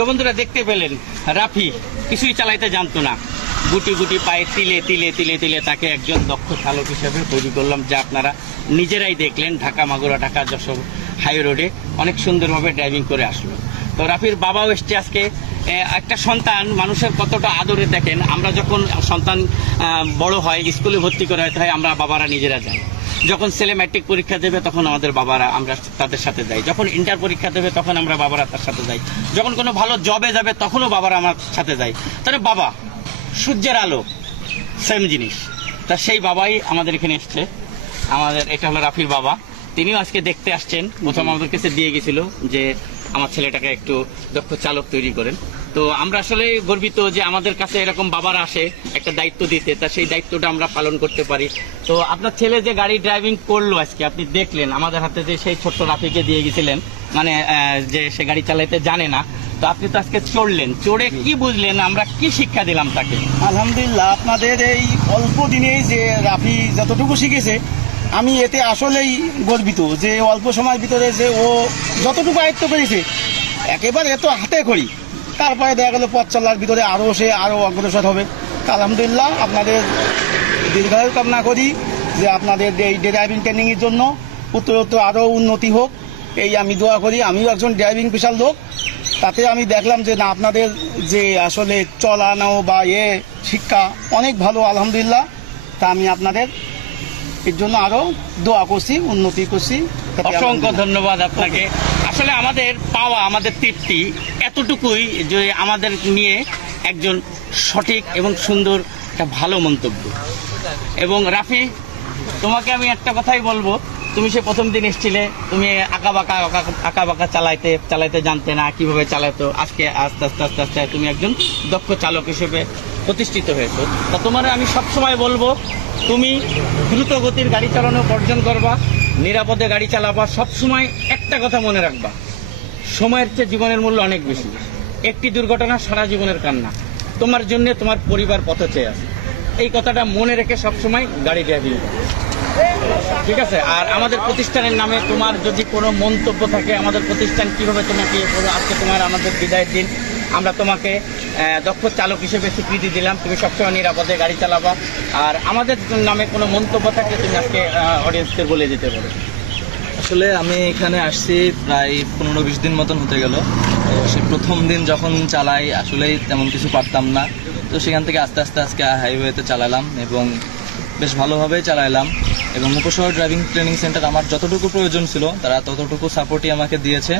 তো বন্ধুরা দেখতে পেলেন রাফি কিছুই চালাইতে জানতো না, গুটি গুটি পায়ে তিলে তিলে তিলে তিলে তাকে একজন দক্ষ চালক হিসেবে তৈরি করলাম, যা আপনারা নিজেরাই দেখলেন। ঢাকা মাগুরা ঢাকা যশোর হাই রোডে অনেক সুন্দরভাবে ড্রাইভিং করে আসলো। তো রাফির বাবাও এসছে আজকে। একটা সন্তান মানুষের কতটা আদরে দেখেন, আমরা যখন সন্তান বড় হয়, স্কুলে ভর্তি করা হয়, আমরা বাবারা নিজেরা যাই। যখন ছেলে ম্যাট্রিক পরীক্ষা দেবে তখন আমাদের বাবারা আমরা তাদের সাথে যাই, যখন ইন্টার পরীক্ষা দেবে তখন আমরা বাবারা তার সাথে যাই, যখন কোনো ভালো জবে যাবে তখনও বাবারা আমার সাথে যাই। তাহলে বাবা সূর্যের আলো সেম জিনিস। তা সেই বাবাই আমাদের এখানে এসছে। আমাদের এটা হলো রাফির বাবা, তিনিও আজকে দেখতে আসছেন। প্রথম আমাদের কাছে দিয়ে গেছিল যে আমার ছেলেটাকে একটু দক্ষ চালক তৈরি করেন। তো আমরা আসলে গর্বিত যে আমাদের কাছে এরকম বাবারা আসে একটা দায়িত্ব দিতে, তা সেই দায়িত্বটা আমরা পালন করতে পারি। তো আপনার ছেলে যে গাড়ি ড্রাইভিং করলো আজকে, আপনি দেখলেন আমাদের হাতে যে সেই ছোট্ট রাফিকে দিয়ে গেছিলেন, মানে যে সে গাড়ি চালাইতে জানে না। তো আপনি তো আজকে চড়লেন, চড়ে কি বুঝলেন, আমরা কি শিক্ষা দিলাম তাকে? আলহামদুলিল্লাহ, আপনাদের এই অল্প দিনেই যে রাফি যতটুকু শিখেছে, আমি এতে আসলেই গর্বিত যে অল্প সময়ের ভিতরে যে ও যতটুকু আয়ত্ত করেছে, একেবারে এত হাতে করি। তারপরে দেখা গেল পথ চলার ভিতরে সে আরও অগ্রসর হবে। তা আলহামদুলিল্লাহ, আপনাদের দীর্ঘায়ু কামনা করি যে আপনাদের এই ড্রাইভিং ট্রেনিংয়ের জন্য উত্তরোত্তর আরও উন্নতি হোক, এই আমি দোয়া করি। আমিও একজন ড্রাইভিং পেশার লোক, তাতে আমি দেখলাম যে না, আপনাদের যে আসলে চলানো বা শিক্ষা অনেক ভালো আলহামদুলিল্লাহ। তা আমি আপনাদের এর জন্য আরো দোয়া করছি, উন্নতি করছি। অসংখ্য ধন্যবাদ আপনাকে। আসলে আমাদের পাওয়া, আমাদের তৃপ্তি এতটুকুই যে আমাদের নিয়ে একজন সঠিক এবং সুন্দর একটা ভালো মন্তব্য। এবং রাফি, তোমাকে আমি একটা কথাই বলবো, তুমি সে প্রথম দিন এসেছিলে, তুমি আঁকা বাঁকা চালাইতে জানতে না, কিভাবে চালাতো। আজকে আস্তে আস্তে আস্তে আস্তে তুমি একজন দক্ষ চালক হিসেবে প্রতিষ্ঠিত হয়েছো। তা তোমার আমি সবসময় বলবো, তুমি দ্রুত গতির গাড়ি চালানো বর্জন করবা, নিরাপদে গাড়ি চালাবা। সবসময় একটা কথা মনে রাখবা, সময়ের চেয়ে জীবনের মূল্য অনেক বেশি। একটি দুর্ঘটনা সারা জীবনের কান্না। তোমার জন্য তোমার পরিবার পথ চেয়ে আছে, এই কথাটা মনে রেখে সবসময় গাড়ি ড্রাইভিং করো, ঠিক আছে? আর আমাদের প্রতিষ্ঠানের নামে তোমার যদি কোনো মন্তব্য থাকে, আমাদের প্রতিষ্ঠান কিভাবে তোমাকে আজকে তোমার আমাদের বিদায়ের দিন, আমরা তোমাকে দক্ষ চালক হিসেবে স্বীকৃতি দিলাম। তুমি সবসময় নিরাপদে গাড়ি চালাবা। আর আমাদের নামে কোনো মন্তব্য থাকলে তুমি আজকে অডিয়েন্সকে বলে দিতে পারো। আসলে আমি এখানে আসছি প্রায় 15-20 দিন মতন হতে গেল। তো সে প্রথম দিন যখন চালাই আসলেই তেমন কিছু পারতাম না। তো সেখান থেকে আস্তে আস্তে আজকে হাইওয়েতে চালালাম এবং বেশ ভালোভাবেই চালাইলাম। এবং উপশহর ড্রাইভিং ট্রেনিং সেন্টার আমার যতটুকু প্রয়োজন ছিল তারা ততটুকু সাপোর্টই আমাকে দিয়েছে।